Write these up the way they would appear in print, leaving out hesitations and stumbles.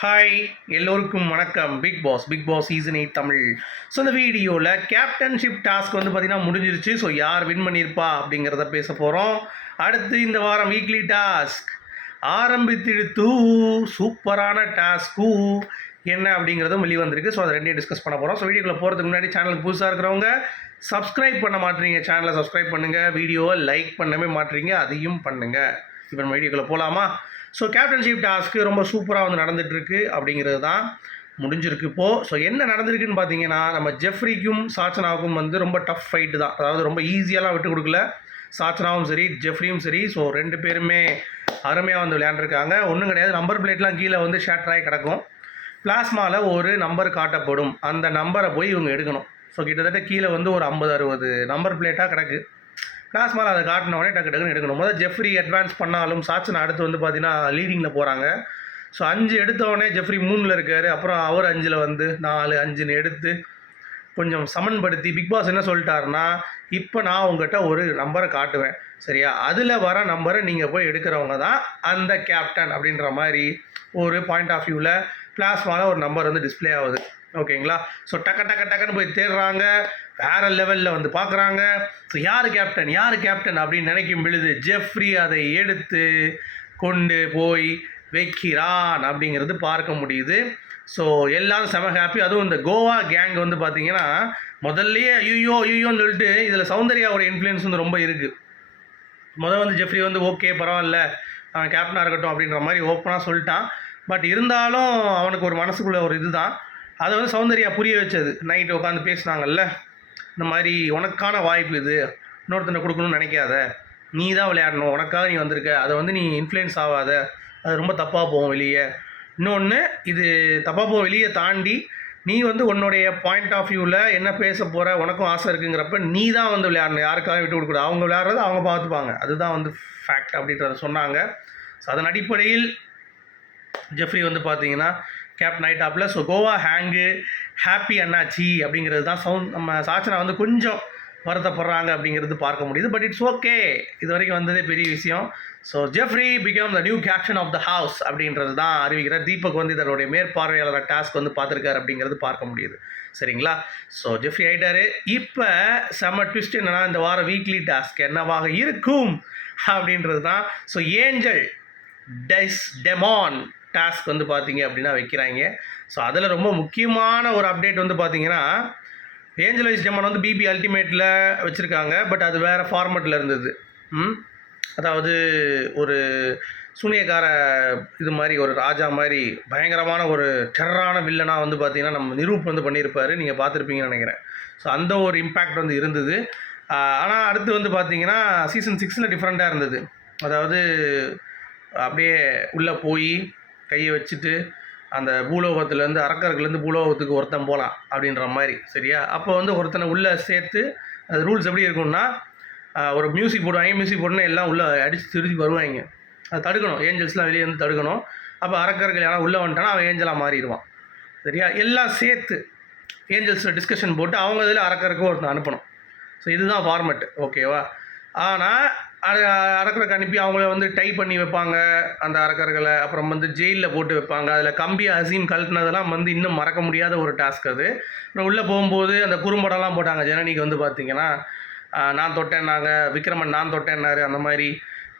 Hi எல்லோருக்கும் வணக்கம். Bigg Boss season 8 Tamil. So இந்த வீடியோவில் கேப்டன்ஷிப் டாஸ்க் வந்து பார்த்திங்கன்னா முடிஞ்சிருச்சு. ஸோ யார் வின் பண்ணியிருப்பா அப்படிங்கிறத பேச போகிறோம். அடுத்து இந்த வாரம் வீக்லி டாஸ்க் ஆரம்பித்திடுத்து சூப்பரான டாஸ்க்கு என்ன அப்படிங்கிறதும் வெளியே வந்திருக்கு. ஸோ அதை ரெண்டையும் டிஸ்கஸ் பண்ண போகிறோம். ஸோ வீடியோக்குள்ளே போகிறதுக்கு முன்னாடி சேனலுக்கு புதுசாக இருக்கிறவங்க சப்ஸ்கிரைப் பண்ண மாட்டீங்க, சேனலை சப்ஸ்கிரைப் பண்ணுங்கள், வீடியோவை லைக் பண்ணவே மாட்டீங்க, அதையும் பண்ணுங்கள். இப்போ நம்ம வீடியோக்குள்ளே போகலாமா? ஸோ கேப்டன்ஷிப் டாஸ்க்கு ரொம்ப சூப்பராக வந்து நடந்துகிட்ருக்கு அப்படிங்கிறது தான் முடிஞ்சிருக்கு இப்போது. ஸோ என்ன நடந்திருக்குன்னு பார்த்தீங்கன்னா, நம்ம ஜெஃப்ரிக்கும் சாச்சனாவுக்கும் வந்து ரொம்ப டஃப் ஃபைட்டு தான். அதாவது ரொம்ப ஈஸியாலாம் விட்டு கொடுக்கல. சாச்சனாவும் சரி ஜெஃப்ரியும் சரி. ஸோ ரெண்டு பேருமே அருமையாக வந்து விளையாண்டுருக்காங்க. ஒன்றும் கிடையாது, நம்பர் பிளேட்லாம் கீழே வந்து ஷேட்டராகி கிடக்கும். பிளாஸ்மாவில் ஒரு நம்பர் காட்டப்படும், அந்த நம்பரை போய் இவங்க எடுக்கணும். ஸோ கிட்டத்தட்ட கீழே வந்து ஒரு 50-60 நம்பர் பிளேட்டாக கிடக்கு. பிளாஸ்மாவில் அதை காட்டினோடனே டக்குன்னு எடுக்கணும். முதல் ஜெஃப்ரி அட்வான்ஸ் பண்ணாலும் சாச்சனா அடுத்து வந்து பார்த்தீங்கன்னா லீடிங்கில் போகிறாங்க. ஸோ 5 எடுத்தவொடனே ஜெஃப்ரி 3ல் இருக்கார். அப்புறம் அவர் 5ல் வந்து 4, 5ன்னு எடுத்து கொஞ்சம் சமன்படுத்தி பிக் பாஸ் என்ன சொல்லிட்டாருன்னா, இப்போ நான் உங்கள்கிட்ட ஒரு நம்பரை காட்டுவேன், சரியா, அதில் வர நம்பரை நீங்கள் போய் எடுக்கிறவங்க தான் அந்த கேப்டன் அப்படின்ற மாதிரி ஒரு பாயிண்ட் ஆஃப் வியூவில் பிளாஸ்மாவில் ஒரு நம்பர் வந்து டிஸ்பிளே ஆகுது. ஓகேங்களா? ஸோ டக்குன்னு போய் தேடுறாங்க, வேறு லெவலில் வந்து பார்க்குறாங்க. ஸோ யார் கேப்டன் அப்படின்னு நினைக்கும் பொழுது ஜெஃப்ரி அதை எடுத்து கொண்டு போய் வைக்கிறான் அப்படிங்கிறது பார்க்க முடியுது. ஸோ எல்லோரும் செம ஹாப்பி. அதுவும் இந்த கோவா கேங் வந்து பார்த்திங்கன்னா முதல்லையே ஐயோன்னு சொல்லிட்டு இதில் சௌந்தர்யாவோட இன்ஃப்ளூயன்ஸ் வந்து ரொம்ப இருக்குது. வந்து ஜெஃப்ரி வந்து ஓகே பரவாயில்ல அவன் கேப்டனாக இருக்கட்டும் அப்படின்ற மாதிரி ஓப்பனாக சொல்லிட்டான். பட் இருந்தாலும் அவனுக்கு ஒரு மனசுக்குள்ளே ஒரு இது தான். அதை வந்து சௌந்தர்யா புரிய வச்சது. நைட்டு உட்காந்து பேசினாங்கல்ல, இந்த மாதிரி உனக்கான வாய்ப்பு இது, இன்னொருத்தனை கொடுக்கணும்னு நினைக்காத, நீ தான் விளையாடணும், உனக்காக நீ வந்திருக்க, அதை வந்து நீ இன்ஃப்ளூயன்ஸ் ஆகாத, அது ரொம்ப தப்பாக போகும் வெளியே. இன்னொன்று, இது தப்பாக போகும் வெளியே தாண்டி நீ வந்து உன்னுடைய பாயிண்ட் ஆஃப் வியூவில் என்ன பேச போகிற, உனக்கும் ஆசை இருக்குங்கிறப்ப நீ தான் வந்து விளையாடணும், யாருக்காக விட்டு கொடுக்கூடாது. அவங்க விளையாடுறது அவங்க பார்த்துப்பாங்க, அதுதான் வந்து ஃபேக்ட் அப்படின்றத சொன்னாங்க. ஸோ அதன் அடிப்படையில் ஜெஃப்ரி வந்து பார்த்தீங்கன்னா கேப்டன் ஆகிட்டாப்பில். ஸோ கோவா ஹாப்பி அண்ணாச்சி அப்படிங்கிறது தான் நம்ம சாச்சனா வந்து கொஞ்சம் வருத்தப்படுறாங்க அப்படிங்கிறது பார்க்க முடியுது. பட் இட்ஸ் ஓகே, இது வரைக்கும் வந்ததே பெரிய விஷயம். So Jeffrey become the new captain of the house அப்படின்றது தான் அறிவிக்கிறார். தீபக் வந்து இதனுடைய மேற்பார்வையாளர் டாஸ்க் வந்து பார்த்துருக்காரு அப்படிங்கிறது பார்க்க முடியுது, சரிங்களா? ஸோ ஜெஃப்ரி ஆகிட்டாரு. இப்போ செம்ம ட்விஸ்ட் என்னென்னா, இந்த வாரம் வீக்லி டாஸ்க் என்னவாக இருக்கும் அப்படின்றது தான். ஸோ ஏஞ்சல் டெமான் டாஸ்க் வந்து பார்த்தீங்க அப்படின்னா வைக்கிறாங்க. ஸோ அதில் ரொம்ப முக்கியமான ஒரு அப்டேட் வந்து பார்த்தீங்கன்னா, ஏஞ்சல் வைஸ் டெமான் வந்து பிபி அல்டிமேட்டில் வச்சுருக்காங்க. பட் அது வேறு ஃபார்மெட்டில் இருந்தது. அதாவது ஒரு சூனியக்கார இது மாதிரி, ஒரு ராஜா மாதிரி பயங்கரமான ஒரு டெரரான வில்லனாக வந்து பார்த்திங்கன்னா நம்ம நிரூப் வந்து பண்ணியிருப்பார், நீங்கள் பார்த்துருப்பீங்கன்னு நினைக்கிறேன். ஸோ அந்த ஒரு இம்பேக்ட் வந்து இருந்தது. ஆனால் அடுத்து வந்து பார்த்திங்கன்னா சீசன் 6ல் டிஃப்ரெண்ட்டாக இருந்தது. அதாவது அப்படியே உள்ளே போய் கையை வச்சுட்டு அந்த பூலோகத்துலேருந்து அரக்கர்கள்லேருந்து பூலோகத்துக்கு ஒருத்தன் போகலாம் அப்படின்ற மாதிரி, சரியா? அப்போ வந்து ஒருத்தனை உள்ளே சேர்த்து அது ரூல்ஸ் எப்படி இருக்குன்னா, ஒரு மியூசிக் போடுவாங்க, மியூசிக் போட்டுன்னா எல்லாம் உள்ளே அடித்து திருப்பி வருவாங்க. அதை தடுக்கணும், ஏஞ்சல்ஸ்லாம் வெளியே வந்து தடுக்கணும். அப்போ அரக்கர்கள் யாரும் உள்ளே வந்துட்டானா அவன் ஏஞ்சலாக மாறிடுவான், சரியா? எல்லாம் சேர்த்து ஏஞ்சல்ஸில் டிஸ்கஷன் போட்டு அவங்க இதில் அரக்கருக்கு ஒருத்தன் அனுப்பணும். ஸோ இதுதான் ஃபார்மெட், ஓகேவா? ஆனால் அரக்கருக்கு அனுப்பி அவங்கள வந்து டை பண்ணி வைப்பாங்க அந்த அரக்கர்களை. அப்புறம் வந்து ஜெயிலில் போட்டு வைப்பாங்க. அதில் கம்பி அசீம் கழட்டினதெல்லாம் வந்து இன்னும் மறக்க முடியாத ஒரு டாஸ்க் அது. அப்புறம் உள்ளே போகும்போது அந்த குறும்படம்லாம் போட்டாங்க. ஜனனிக்கு வந்து பார்த்திங்கன்னா நான் தொட்டேன்னாங்க, விக்ரமன் நான் தொட்டேன்னாரு. அந்த மாதிரி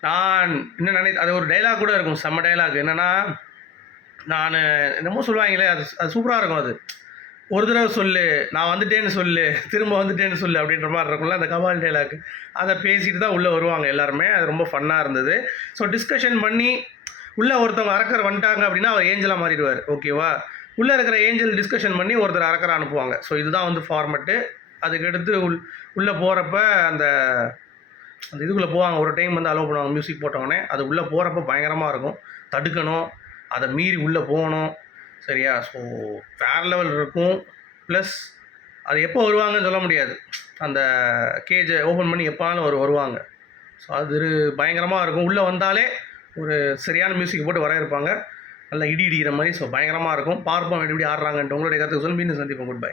நான் இன்னும் அது ஒரு டைலாக் கூட இருக்கும், செம்ம டைலாக். என்னென்னா, நான் என்னமோ சொல்லுவாங்களே, அது சூப்பராக இருக்கும். அது ஒரு தடவை சொல்லு, நான் வந்துட்டேன்னு சொல்லு, திரும்ப வந்துட்டேன்னு சொல்லு அப்படின்ற மாதிரி இருக்கும்ல அந்த கபால் டைலாக். அதை பேசிட்டு தான் உள்ளே வருவாங்க எல்லாருமே. அது ரொம்ப ஃபன்னாக இருந்தது. ஸோ டிஸ்கஷன் பண்ணி உள்ளே ஒருத்தவங்க அரக்கர் வந்துட்டாங்க அப்படின்னா அவர் ஏஞ்சலாக மாறிடுவார், ஓகேவா? உள்ளே இருக்கிற ஏஞ்சல் டிஸ்கஷன் பண்ணி ஒருத்தர் அரக்கரை அனுப்புவாங்க. ஸோ இதுதான் வந்து ஃபார்மெட்டு. அதுக்கடுத்து உள்ளே போகிறப்ப அந்த இதுக்குள்ளே போவாங்க. ஒரு டைம் வந்து அலோவ் பண்ணுவாங்க மியூசிக் போட்டவொடனே. அது உள்ளே போகிறப்ப பயங்கரமாக இருக்கும். தடுக்கணும், அதை மீறி உள்ளே போகணும், சரியா? ஸோ வேறு லெவல் இருக்கும். ப்ளஸ் அது எப்போ வருவாங்கன்னு சொல்ல முடியாது. அந்த கேஜை ஓப்பன் பண்ணி எப்போனாலும் வருவாங்க. ஸோ அது பயங்கரமாக இருக்கும். உள்ளே வந்தாலே ஒரு சரியான மியூசிக் போட்டு வர இருப்பாங்க, நல்லா இடி இடிக்கிற மாதிரி. ஸோ பயங்கரமாக இருக்கும். பார்ப்போம் எப்படி ஆடுறாங்கன்ட்டு. உங்களுடைய கருத்துக்கு சொல்லி மீண்டும் சந்திப்போம். Good bye.